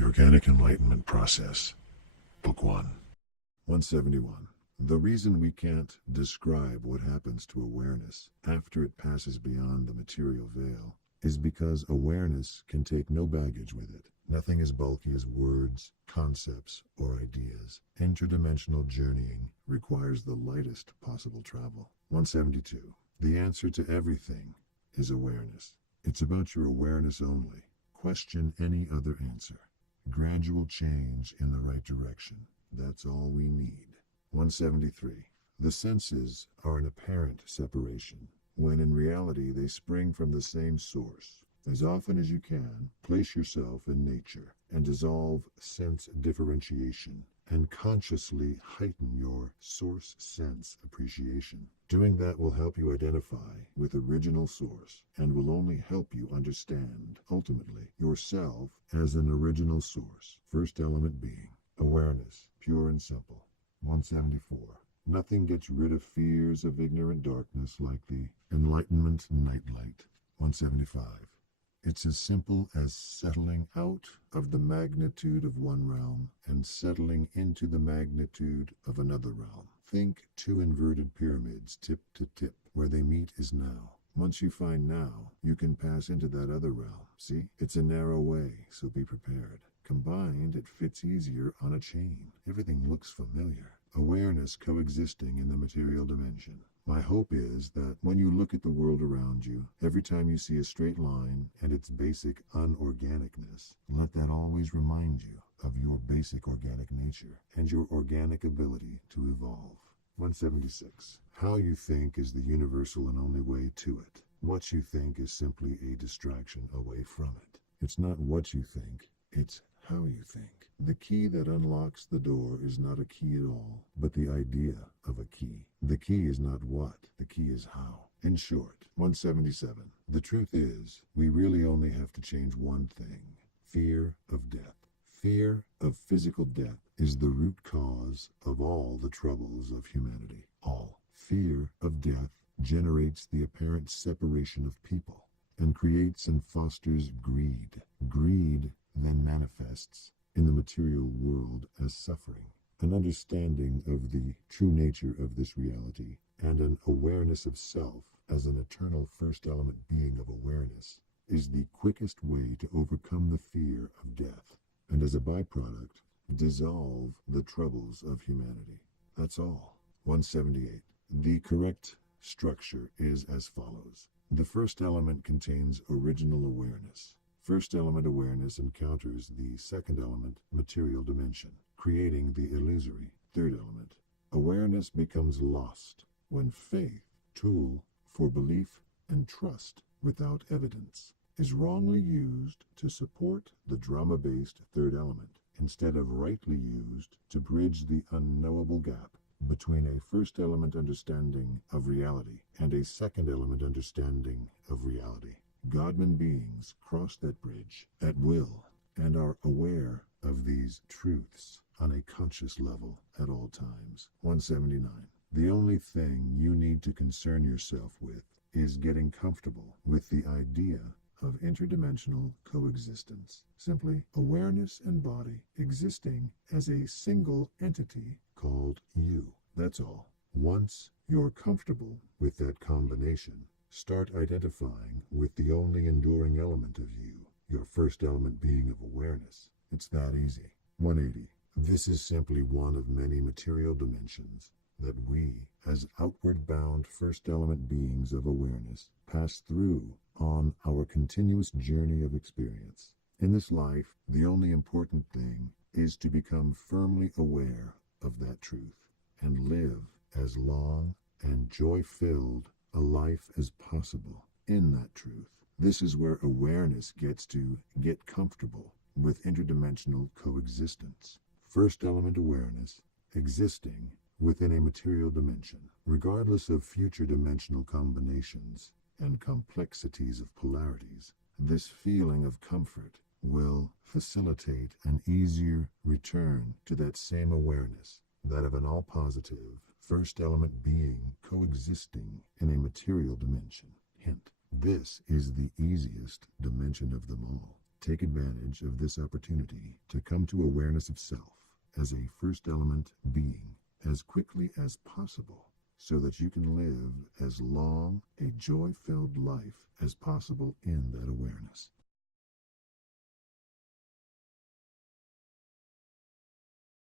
The Organic Enlightenment Process, Book 1. 171. The reason we can't describe what happens to awareness after it passes beyond the material veil is because awareness can take no baggage with it. Nothing as bulky as words, concepts, or ideas. Interdimensional journeying requires the lightest possible travel. 172. The answer to everything is awareness. It's about your awareness only. Question any other answer. Gradual change in the right direction. That's all we need. 173. The senses are an apparent separation, when in reality they spring from the same source. As often as you can, place yourself in nature and dissolve sense differentiation and consciously heighten your source sense appreciation. Doing that will help you identify with original source and will only help you understand, ultimately, yourself as an original source. First element being awareness, pure and simple. 174. Nothing gets rid of fears of ignorant darkness like the enlightenment nightlight. 175. It's as simple as settling out of the magnitude of one realm and settling into the magnitude of another realm. Think two inverted pyramids tip to tip. Where they meet is now. Once you find now, you can pass into that other realm. See? It's a narrow way, so be prepared. Combined, it fits easier on a chain. Everything looks familiar. Awareness coexisting in the material dimension. My hope is that when you look at the world around you, every time you see a straight line and its basic unorganicness, let that always remind you of your basic organic nature and your organic ability to evolve. 176. How you think is the universal and only way to it. What you think is simply a distraction away from it. It's not what you think, it's how you think. The key that unlocks the door is not a key at all, but the idea of a key. The key is not what, the key is how. In short, 177. The truth is, we really only have to change one thing. Fear of death. Fear of physical death is the root cause of all the troubles of humanity. All. Fear of death generates the apparent separation of people and creates and fosters greed. Greed then manifests in the material world as suffering. An understanding of the true nature of this reality and an awareness of self as an eternal first element being of awareness is the quickest way to overcome the fear of death and, as a byproduct, dissolve the troubles of humanity. That's all. 178. The correct structure is as follows. The first element contains original awareness. First element awareness encounters the second element material dimension, creating the illusory third element. Awareness becomes lost when faith, tool for belief and trust without evidence, is wrongly used to support the drama-based third element instead of rightly used to bridge the unknowable gap between a first element understanding of reality and a second element understanding of reality. Godman beings cross that bridge at will and are aware of these truths on a conscious level at all times. 179. The only thing you need to concern yourself with is getting comfortable with the idea of interdimensional coexistence. Simply awareness and body existing as a single entity called you. That's all. Once you're comfortable with that combination, start identifying with the only enduring element of you, your first element being of awareness. It's that easy. 180. This is simply one of many material dimensions that we, as outward-bound first element beings of awareness, pass through on our continuous journey of experience. In this life, the only important thing is to become firmly aware of that truth and live as long and joy-filled a life as possible in that truth. This is where awareness gets to get comfortable with interdimensional coexistence. First element awareness existing within a material dimension, regardless of future dimensional combinations and complexities of polarities. This feeling of comfort will facilitate an easier return to that same awareness, that of an all-positive first element being coexisting in a material dimension. Hint: this is the easiest dimension of them all. Take advantage of this opportunity to come to awareness of self as a first element being as quickly as possible, so that you can live as long a joy-filled life as possible in that awareness.